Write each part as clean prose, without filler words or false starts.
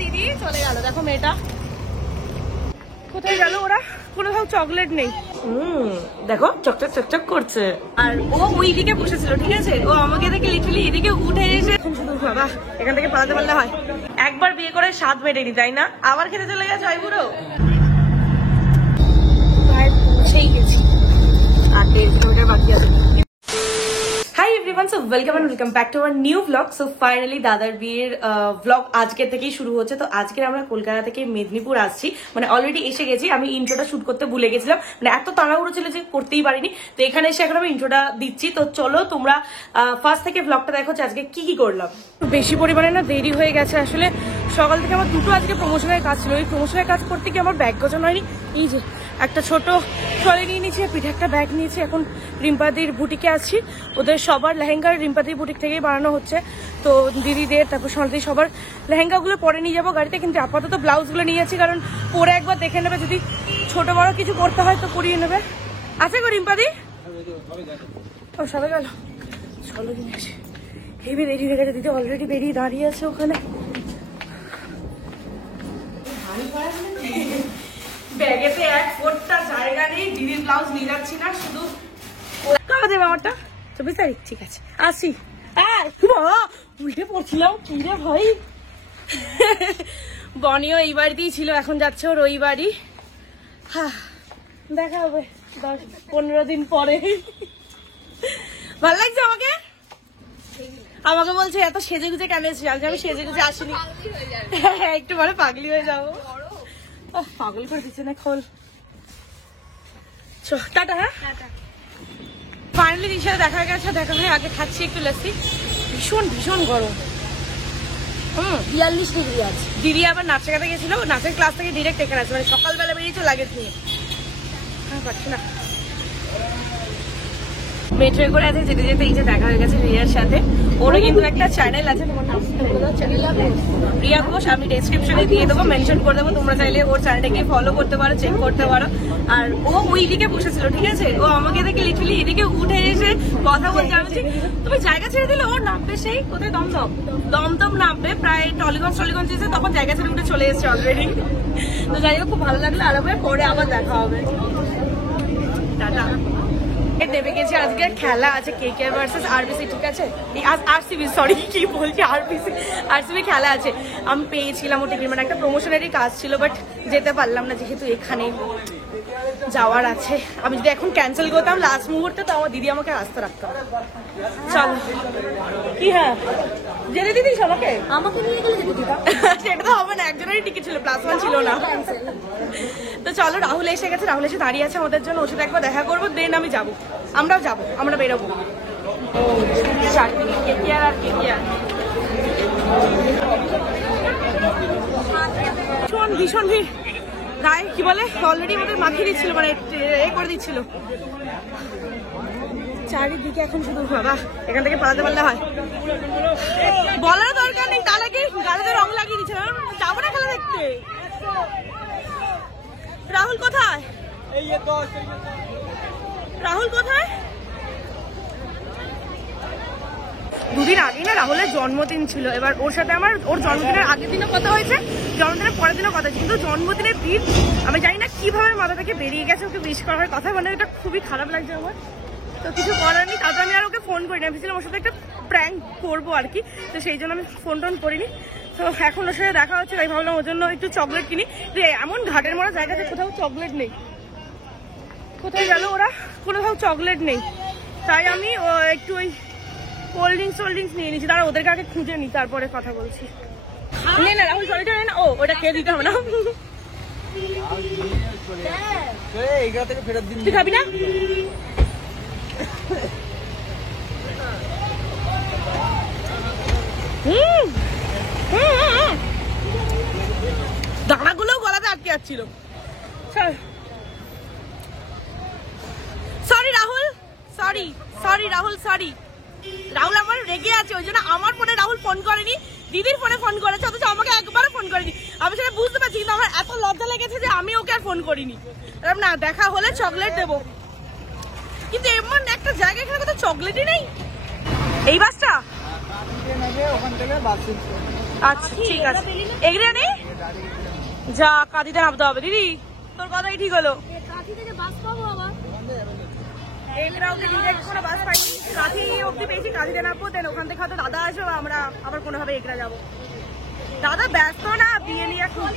দিদি চলে গেল। দেখো মেয়েটা কোথায় গেল, ওরা কোথাও চকলেট নেই। দেখো চকচক চকচক করছে, আর ও ওই দিকে বসেছিল, ঠিক আছে, ও আমাকে দেখে লিটারালি এদিকে উঠে এসে শুধু বাবা এখান থেকে পালাতে পারলে হয়। একবার বিয়ে করে স্বাদ মেটেনি, তাই না? আবার খেতে চলে গেছে ওই বুড়ো। পৌঁছেই গেছি, আর 1.5 কিলোমিটার বাকি আছে। Hi everyone, so welcome and welcome back to our new blog. So finally দাদার বিয়ের ব্লগ আজকে থেকেই শুরু হচ্ছে। তো আজকে আমরা কলকাতা থেকে মেদিনীপুর আসছি, মানে অলরেডি এসে গেছি। আমি ইন্ট্রোটা শুট করতে ভুলে গেছিলাম, মানে এত তাড়াহুড়ো ছিল যে করতেই পারিনি। তো এখানে এসে এখন আমি ইন্ট্রোটা দিচ্ছি। তো চলো তোমরা ফার্স্ট থেকে ব্লগটা দেখো যে আজকে কি কি করলাম। বেশি পরিমাণে না দেরি হয়ে গেছে আসলে। সকাল থেকে আমার দুটো আজকে প্রমোশনের কাজ ছিল। ওই প্রমোশনের কাজ করতে গিয়ে আমার ব্যাগ গোছানো হয়নি। এই যে একটা ছোট ট্রলি নিয়ে নিয়েছি, পিঠে একটা ব্যাগ নিয়েছি। এখন রিম্পাদির বুটিকে আছি, ওদের সবার লেহেঙ্গার রিম্পাদির বুটিক থেকেই বানানো হচ্ছে। তো দিদিদের, তারপর সোনাদি সবার লেহেঙ্গাগুলো পরে নিয়ে যাবো গাড়িতে, কিন্তু আপাতত ব্লাউজগুলো নিয়ে যাচ্ছি, কারণ পরে একবার দেখে নেবে, যদি ছোট বড় কিছু করতে হয় তো পরিয়ে নেবে। আছে গো রিম্পাদি? ও সবাই গেল, চলো দিন আসে। হেবি দেরি হয়ে গেছে, দিদি অলরেডি বেরিয়ে দাঁড়িয়ে আছে ওখানে। ব্যাগেতে এক ফোঁটা জায়গা নেই, দিদির ব্লাউজ নিয়ে যাচ্ছি না, শুধু কবে দেবে আমারটা? 24 তারিখ, ঠিক আছে আসি। উল্টে পড়ছিলাম কি রে ভাই। বনিও এই বাড়িতেই ছিল, এখন যাচ্ছে ওর ওই বাড়ি। হ্যাঁ, দেখা হবে 10-15 দিন পরে। ভালো লাগছে আমাকে? আমাকে বলছে এত সেজে গুজে কেন এসেছি? আমি সেজে গুজে আসিনি, একটু পরে পাগলি হয়ে যাবো। পাগল করে দিচ্ছে না, খোল। টাটা। হ্যাঁ ফাইনালি দিদির সাথে দেখা হয়ে গেছে। দেখা হয়ে আগে খাচ্ছি একটু লাসি। ভীষণ ভীষণ গরম, 42 ডিগ্রি আছে। দিদি আবার নাচ শেখাতে গেছিল, নাচের ক্লাস থেকে ডিরেক্ট এখানে আছে, মানে সকালবেলা বেরিয়েছে লাগেজ নিয়ে। হ্যাঁ পারছি না। মেট্রোয় করে আছে, যেতে যেতে এই যে দেখা হয়ে গেছে রিয়ার সাথে। ওরও কিন্তু একটা চ্যানেল আছে, তোমার রিয়া ঘোষ, আমি ডেসক্রিপশনে দিয়ে দেবো, মেনশন করে দেবো। তোমরা চাইলে ওর চ্যানেলটাকে ফলো করতে পারো, চেক করতে পারো। আর ও ওই দিকে বসেছিল, ঠিক আছে, ও আমাকে দেখে লিটারালি এদিকে উঠে এসে কথা বলছে। আমি বলছি তুমি জায়গা ছেড়ে দিলে, ও নামবে সেই কোথায় দমদম নামবে, প্রায় টলিগঞ্জ এসে তখন জায়গা ছেড়ে উঠে চলে এসেছে অলরেডি। তো যাই হোক, খুব ভালো লাগলো। আরো পরে আবার দেখা হবে, টাটা। দেবে গেছি, আজকে খেলা আছে KKR ভার্সেস RBC, ঠিক আছে, RCB, সরি কি বলছি, RCB খেলা আছে। আমি পেয়েছিলাম ও টিকিট, মানে একটা প্রমোশনারি কাজ ছিল, বাট যেতে পারলাম না, যেহেতু এখানে যাওয়ার আছে। আমি যদি এখন ক্যান্সেল করতাম লাস্ট মুহূর্তে, তো আমার দিদি আমাকে রাস্তা রাখতাম। চলো কি, হ্যাঁ যেতে দিদিস আমাকে নিয়ে গেলে যেতে দিতাম। সেটা তো হবে না, একজনেরই টিকিট ছিল, +1 ছিল না। তো চলো, রাহুল এসে গেছে, রাহুল এসে দাঁড়িয়ে আছে আমাদের জন্য। ওর সাথে একবার দেখা করবো, দেন আমি যাবো, আমরাও যাবো, আমরা বেরোবো। KKR আর KKR ভীষণ ভিড়, গায়ে কি বলে, অলরেডি আমাদের মাখিয়ে দিচ্ছিল, মানে এ করে দিচ্ছিল চারিদিকে। এখন শুধু বাবা এখান থেকে পালাতে পারলে হয়। বলার দরকার নেই, তার আগে গাড়িতে রং লাগিয়ে দিচ্ছে। যাবো না খেলা দেখতে। রাহুল কোথায়? রাহুল কোথায়? দুদিন আগে না রাহুলের জন্মদিন ছিল। এবার ওর সাথে আমার ওর জন্মদিনের আগের দিনও কথা হয়েছে, জন্মদিনের পরের দিনও কথা হয়েছে, কিন্তু জন্মদিনের দিন আমি জানি না কিভাবে মাথা থেকে বেরিয়ে গেছে ওকে উইশ করার কথা। মানে এটা খুবই খারাপ লাগছে আমার, তো কিছু করার নেই। তারপর আমি আর ওকে ফোন করিনি, আমি ভেবেছিলাম ওর সাথে একটা প্র্যাঙ্ক করবো আর কি, তো সেই জন্য আমি ফোন টোন করিনি। তো এখন ওর সাথে দেখা হচ্ছে, তাই ভাবলাম ওর জন্য একটু চকলেট কিনি। যে এমন ঘাটের মরা জায়গাতে কোথাও চকলেট নেই, কোথায় গেল ওরা, কোথাও চকলেট নেই, তাই আমি একটু ওই কোল্ড ড্রিঙ্কস নিয়ে নিচ্ছি। তারা ওদেরকে আগে খুঁজে নি, তারপরে কথা বলছি। না রাহুল চলে না, ও ওটা খেয়ে দিতে হবে না। তুই খাবি না? দাঁড়াগুলো গলাতে আটকে যাচ্ছিল। সরি রাহুল, সরি রাহুল আমার রেগে আছে, ওই জন্য আমার ফোনে রাহুল ফোন করেনি, দিদির ফোনে ফোন করেছে, অথচ আমাকে একবারও ফোন করেনি। আমি সেটা বুঝতে পারছি, কিন্তু আমার এত লজ্জা লেগেছে যে আমি ওকে আর ফোন করিনি। না, দেখা হলে চকলেট দেবো, কিন্তু এমন একটা জায়গা এখানে কোথাও চকলেটই নেই। এই বাসটা আচ্ছা ঠিক আছে, এগরে নেই যা, কাঁদিতে নামতে হবে। দিদি তোর কথাই ঠিক হলো, এগরা অব্দি ডিরেক্ট কোনো বাস পাইনি, কাঁথি অব্দি পেয়েছি, কাঁথিতে নামবো, দেন ওখান থেকে হয়তো দাদা আসবে, আমরা আবার কোনোভাবে এগরা যাবো। দাদা ব্যস্ত না, বিয়ে নিয়ে এখন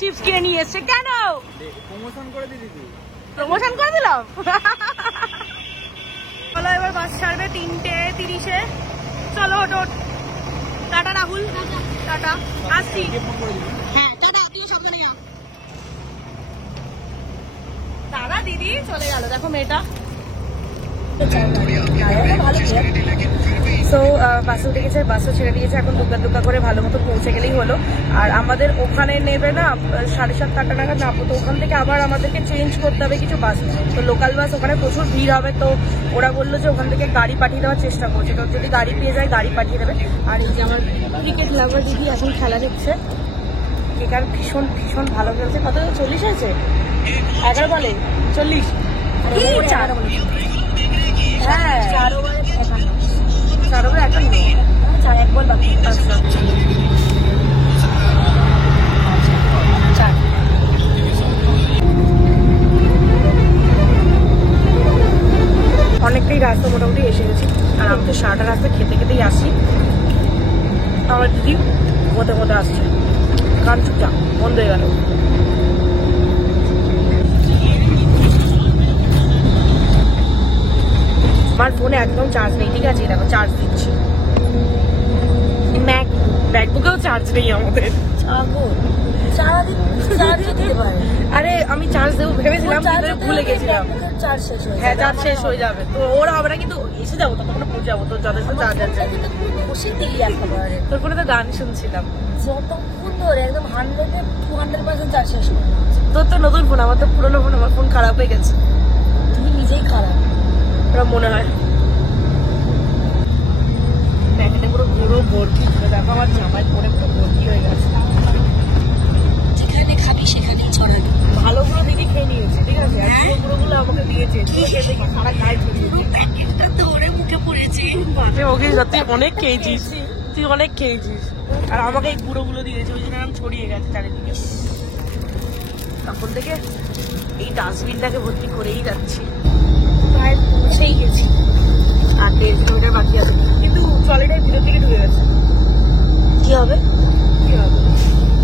চিপস কিনে নিয়ে এসছে। কেন প্রমোশন করে দিলাম? চলো এবার বাস ছাড়বে 3:30-এ। চলো ওঠো, টাটা রাহুল, টাটা, আসছি। হ্যাঁ টাটা, তুই সাবধানে যাও। দাদা দিদি চলে গেল, দেখো মেয়েটা। সো বাসে উঠে গেছে, বাসও ছেড়ে দিয়েছে, এখন দুগ্গা করে ভালো মতো পৌঁছে গেলেই হলো। আর আমাদের ওখানে নেবে না 7:30-8টা নাগাদ নামবো, তো ওখান থেকে আবার আমাদেরকে চেঞ্জ করতে হবে কিছু বাস, তো লোকাল বাস ওখানে প্রচুর ভিড় হবে, তো ওরা বললো যে ওখান থেকে গাড়ি পাঠিয়ে দেওয়ার চেষ্টা করছে, তো যদি গাড়ি পেয়ে যায় গাড়ি পাঠিয়ে দেবে। আর এই যে আমার ক্রিকেট লাভার দিদি এখন খেলা দেখছে, ক্রিকেট ভীষণ ভীষণ ভালো খেলছে। কত 40 হয়েছে? 11 বলে 40, হ্যাঁ 4 ওভার 51, 1 বল বাকি। আচ্ছা অনেকটাই রাস্তা মোটামুটি এসে গেছি, আর আমি তো সারাটা রাস্তা খেতে খেতেই আসি। আমার দিদি মধ্যে মধ্যে আসছে, কান চুপচাপ বন্ধ হয়ে গেল। আমার ফোনে একদম চার্জ নেই, ঠিক আছে দেখো চার্জ দিচ্ছি, ম্যাকবুকেও চার্জ নেই আমাদের। আরে আমি চার্জ দেবো ভেবেছিলাম, ভুলে গেছিলাম। হ্যাঁ চার্জ শেষ হয়ে যাবে, তো ওরা হবে না, কিন্তু এসে যাবো, তখন পৌঁছে যাবো, তো যথেষ্ট চার্জ আছে। তোর ফোনে তো গান শুনছিলাম, যতক্ষণ ধরে একদম 100-200% চার্জ শেষ করে। তোর তো নতুন ফোন, আমার তো পুরোনো ফোন, আমার ফোন খারাপ হয়ে গেছে। তুমি নিজেই খারাপ, ওরা মনে হয়। প্যাকেটে পুরো পুরো ভর্তি, দেখো আমার জামাই পরে পুরো ভর্তি হয়ে গেছে। যেখানে খাবি সেখানেই ছড়াবি। ভালোগুলো দিদি খেয়ে নিয়েছে, ঠিক আছে, আর পুরোগুলো আমাকে দিয়েছে, তুই খেতে গিয়ে সারা গায়ে ছড়িয়েছে। প্যাকেটটা ধরে মুখে পড়েছে। ওকে তুই অনেক খেয়েছিস, তুই অনেক খেয়েছিস, আর আমাকে এই গুঁড়োগুলো দিয়েছে, ওই জন্য আমি ছড়িয়ে গেছে চারিদিকে। তখন থেকে এই ডাস্টবিনটাকে ভর্তি করেই যাচ্ছি, প্রায় পৌঁছেই গেছি, আর 1.5 কিলোমিটার বাকি আছে, কিন্তু ট্রলিটাই ভিতর দিকে ঢুকে গেছে। কি হবে? কি হবে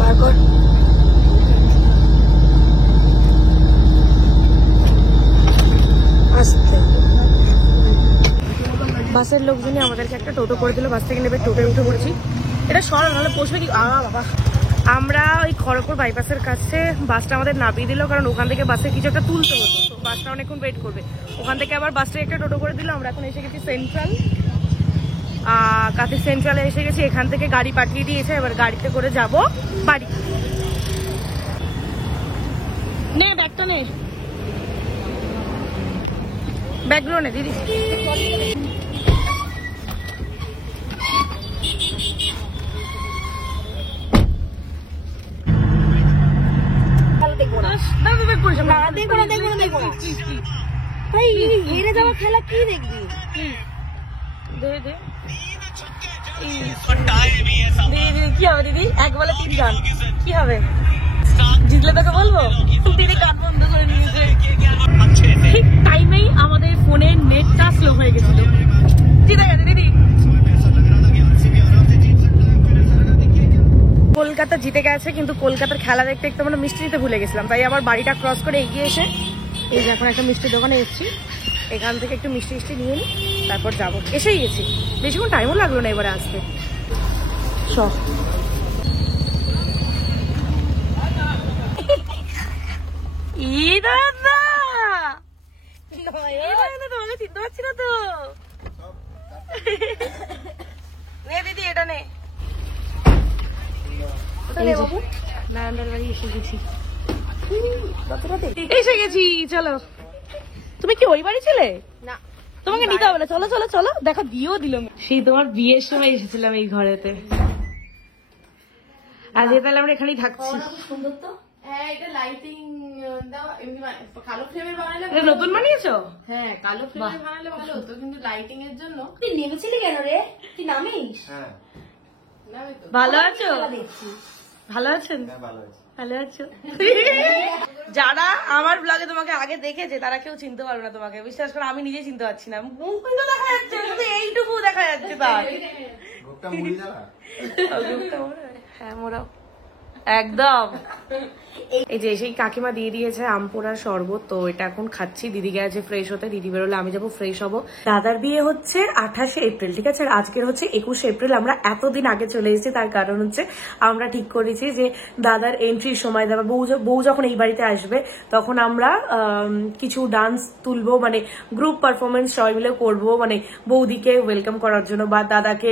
বার কর। আসতে বাসের লোকজনই আমাদেরকে একটা টোটো করে দিল, বাস থেকে নেবে, টোটোয় উঠে পড়েছি। এটা সরল, নাহলে বসবে কি। বাবা, আমরা ওই খড়গপুর বাইপাসের কাছে বাসটা আমাদের নামিয়ে দিল, কারণ ওখান থেকে বাসে কিছু একটা তুলতে হতো, তো বাসটা অনেকক্ষণ ওয়েট করবে। ওখান থেকে আবার বাসটা একটা টোটো করে দিল, আমরা এখন এসে গেছি সেন্ট্রাল, কাছে সেন্ট্রালে এসে গেছি। এখান থেকে গাড়ি পাঠিয়ে দিয়েছে, এবার গাড়িতে করে যাব বাড়ি। নে ব্যাগটা নে, ব্যাগগুলো নে দিদি। হেরে যাওয়া খেলা কি দেখবি? কি হবে দিদি? 1 বলে 3 রান, কি হবে? জিতলে তোকে বলবো? দিদি কান বন্ধ করে নিয়েছে। ঠিক টাইমেই আমাদের ফোনের নেটটা স্লো হয়ে গেছিল, জিতে গেছে দিদি। কলকাতা জিতে গেছে, কিন্তু কলকাতার খেলা দেখতে একটু আমরা মিষ্টি নিতে ভুলে গেছিলাম, তাই আবার বাড়িটা ক্রস করে এগিয়ে এসে এই যে এখন একটা মিষ্টির দোকানে এসেছি, এখান থেকে একটু মিষ্টি নিয়ে নিই, তারপর যাবো। এসেই গেছি, বেশিক্ষণ টাইমও লাগলো না এবারে আসতে। তোমাকে চিনতে পারছি না তো। দিদি এটা নে। এসে গেছি, চলো। তুমি কি ওই বাড়ি ছিলে? না, তোমাকে নিতে হবে না, চলো চলো চলো। দেখো দিয়েও দিল, সেই তোমার বিয়ের সময় এসেছিলাম এই ঘরেতে। আজ তাহলে আমরা এখানেই থাকছি। খুব সুন্দর তো। হ্যাঁ এটা লাইটিং দাও, এমনি কালো ফ্রেমের বানালে এটা নতুন বানিয়েছো? হ্যাঁ কালো ফ্রেমের বানালে ভালো হতো, কিন্তু লাইটিং এর জন্য তুই নেমেছিলি কেন রে? তুই নামিস? হ্যাঁ নামে তো। ভালো আছো? খেলা দেখছি। ভালো আছেন? হ্যাঁ ভালো আছে। ভালো আছো? যারা আমার ব্লগে তোমাকে আগে দেখেছে তারা কেউ চিনতে পারবে না তোমাকে, বিশ্বাস করো আমি নিজে চিনতে পারছি না। মুখগুলো দেখা যাচ্ছে, শুধু এইটুকু দেখা যাচ্ছে তার। ঘুমটা মুড়ি দাঁড়া। হ্যাঁ মোরাও একদম। এই যে সেই কাকিমা দিয়ে দিয়েছে আমপোড়ার শরবত, তো এটা এখন খাচ্ছি। দিদি গেছে ফ্রেশ হতে, দিদি বেরোলে আমি যাবো ফ্রেশ হবো। দাদার বিয়ে হচ্ছে 28শে এপ্রিল, ঠিক আছে, আর আজকের হচ্ছে 21শে এপ্রিল। আমরা এতদিন আগে চলে এসেছি, তার কারণ হচ্ছে আমরা ঠিক করেছি যে দাদার এন্ট্রির সময় দেওয়া বউ যখন এই বাড়িতে আসবে তখন আমরা কিছু ডান্স তুলবো, মানে গ্রুপ পারফরমেন্স সবাই মিলে করবো, মানে বৌদিকে ওয়েলকাম করার জন্য বা দাদাকে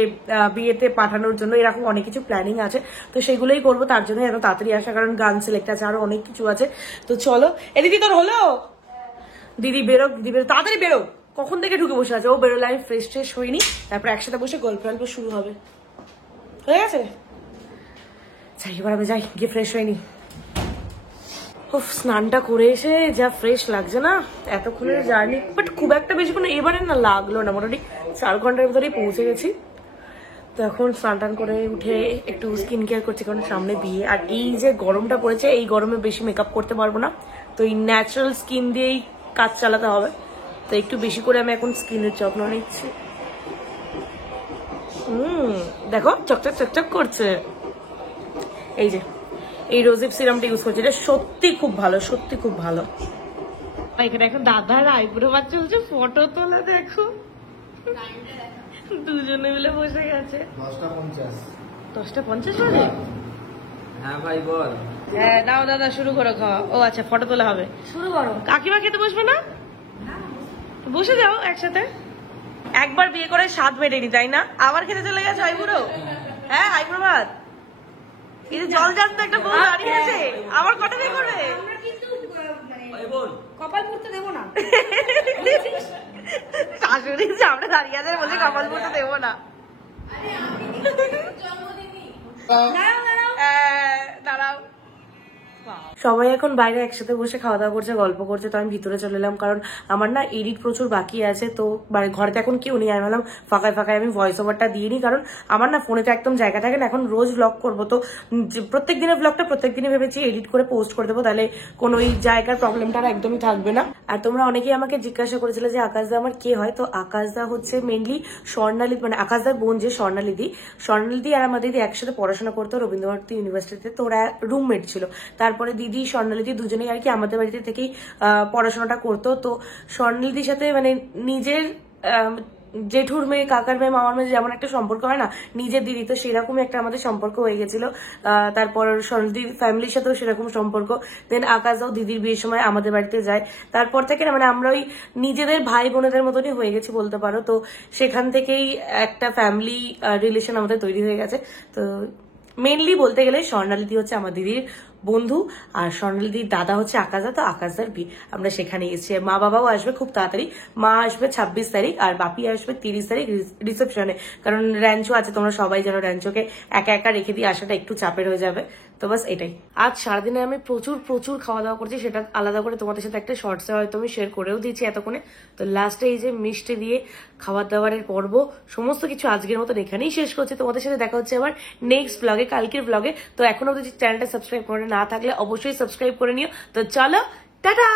বিয়েতে পাঠানোর জন্য, এরকম অনেক কিছু প্ল্যানিং আছে। তো সেগুলোই করবো, তার জন্য এত তাড়াতাড়ি আসা, কারণ গান সিলেক্ট আছে, আরো অনেক কিছু আছে। তো চলো। এ দিদি তোর হলো? দিদি বেরো, তাড়াতাড়ি বেরো। কখন থেকে ঢুকে বসে আছে, ও বেরোলে আমি ফ্রেশ ট্রেশ হইনি, তারপর একসাথে বসে গল্প গল্প শুরু হবে। হয়ে গেছে? যাই, এবার আমি যাই, গিয়ে ফ্রেশ হয়নি। উফ, স্নানটা করে এসে যা ফ্রেশ লাগছে না, এতক্ষণের জার্নি, বাট খুব একটা বেশি কোনো এবারে না লাগলো না, মোটামুটি 4 ঘন্টার ভিতরেই পৌঁছে গেছি। তো এখন স্নান টান করে উঠে একটু স্কিন কেয়ার করছি, কারণ সামনে বিয়ে। আর এই যে গরমটা পড়েছে, এই গরমে বেশি মেকআপ করতে পারবো না, তো এই ন্যাচারাল স্কিন দিয়েই কাজ চালাতে হবে। তো একটু বেশি করে আমি এখন স্কিনের যত্ন নিচ্ছি। দেখো চকচক চকচক করছে। এই যে এই রোজিপ সিরামটা ইউজ করছি, এটা সত্যি খুব ভালো, সত্যি খুব ভালো। এখানে এখন দাদার আইব্রো বার চলছে, ফটো তোলা দেখো, দুজনে মিলে বসে গেছে। 10:50। 10:50 বাজে? হ্যাঁ ভাই বল। হ্যাঁ দাও দাদা, শুরু করো খাওয়া। ও আচ্ছা, ফটো তোলা হবে, শুরু করো। কাকিমা খেতে বসবে না? বসে যাও একসাথে। একবার বিয়ে করে স্বাদ মেটেনি, তাই না? আবার খেতে চলে গেছে আইবুড়ো। হ্যাঁ আইবুড়ো ভাত, এই যে জল জানতো একটা বউ দাঁড়িয়ে আছে, আবার কটা দিয়ে করে? আমরা কিন্তু কপাল পুড়তে দেবো না। শাশুড়ি সামনে দাঁড়িয়ে আছে বলে কপাল পুড়তে দেবো না। দাঁড়াও। সবাই এখন বাইরে একসাথে বসে খাওয়া দাওয়া করছে, গল্প করছে। তো আমি ভিতরে চলে এলাম, কারণ আমার না এডিট প্রচুর বাকি আছে। তো ঘরেতে এখন কেউ নেই, আমি ভাবলাম ফাঁকায় ফাঁকায় আমি ভয়েস ওভারটা দিয়ে নিই, কারণ আমার না ফোনে তো একদম জায়গা থাকে না। এখন রোজ ব্লগ করবো, তো প্রত্যেক দিনের ব্লগটা প্রত্যেক দিনে ভেবেছি এডিট করে পোস্ট করে দেবো, তাহলে কোনো ওই জায়গার প্রবলেমটা একদমই থাকবে না। আর তোমরা অনেকেই আমাকে জিজ্ঞাসা করেছিলে যে আকাশদা আমার কে হয়। তো আকাশদা হচ্ছে মেনলি স্বর্ণালী, মানে আকাশদার বোন যে স্বর্ণালীদি আর আমার দিদি একসাথে পড়াশোনা করতো রবীন্দ্রভারতী ইউনিভার্সিটিতে। তো ওরা রুমমেট ছিল। তারপরে দিদি স্বর্ণালীদি দুজনেই আর কি আমাদের বাড়িতে থেকেই পড়াশোনাটা করতো। তো স্বর্ণালীদির সাথে মানে নিজের জেঠুর মেয়ে, কাকার মেয়ে, মামার মেয়ে যেমন একটা সম্পর্ক হয় না, নিজের দিদি, তো সেরকমই একটা আমাদের সম্পর্ক হয়ে গেছিল। তারপর স্বর্ণালীদির ফ্যামিলির সাথেও সেরকম সম্পর্ক। দেন আকাশও দিদির বিয়ের সময় আমাদের বাড়িতে যায়। তারপর থেকে না মানে আমরা ওই নিজেদের ভাই বোনেদের মতনই হয়ে গেছি বলতে পারো। তো সেখান থেকেই একটা ফ্যামিলি রিলেশন আমাদের তৈরি হয়ে গেছে। তো মেনলি বলতে গেলে স্বর্ণালীদি হচ্ছে আমার দিদির বন্ধু, আর স্বর্ণালীদির দাদা হচ্ছে আকাশদা। তো আকাশদার বিয়ে আমরা সেখানে এসেছি। মা বাবাও আসবে খুব তাড়াতাড়ি, মা আসবে 26 তারিখ আর বাপি আসবে 30 তারিখ রিসেপশনে, কারণ র্যাঞ্চো আছে, তোমরা সবাই জানো র্যাঞ্চোকে একা একা রেখে দিয়ে আসাটা একটু চাপের হয়ে যাবে। তো বাস এটাই। আজ সারাদিনে আমি প্রচুর খাওয়া দাওয়া করছি, সেটা আলাদা করে তোমাদের সাথে একটা শর্টসে হয়তো আমি শেয়ার করেও দিয়েছি এতক্ষণে। তো লাস্টে এই যে মিষ্টি দিয়ে খাবার দাবারের পর্ব সমস্ত কিছু আজকের মতন এখানেই শেষ করছি। তোমাদের সাথে দেখা হচ্ছে আবার নেক্সট ব্লগে, কালকের ব্লগে। তো এখনো যদি চ্যানেলটা সাবস্ক্রাইব করে না থাকলে অবশ্যই সাবস্ক্রাইব করে নিও। তো চলো, টাটা।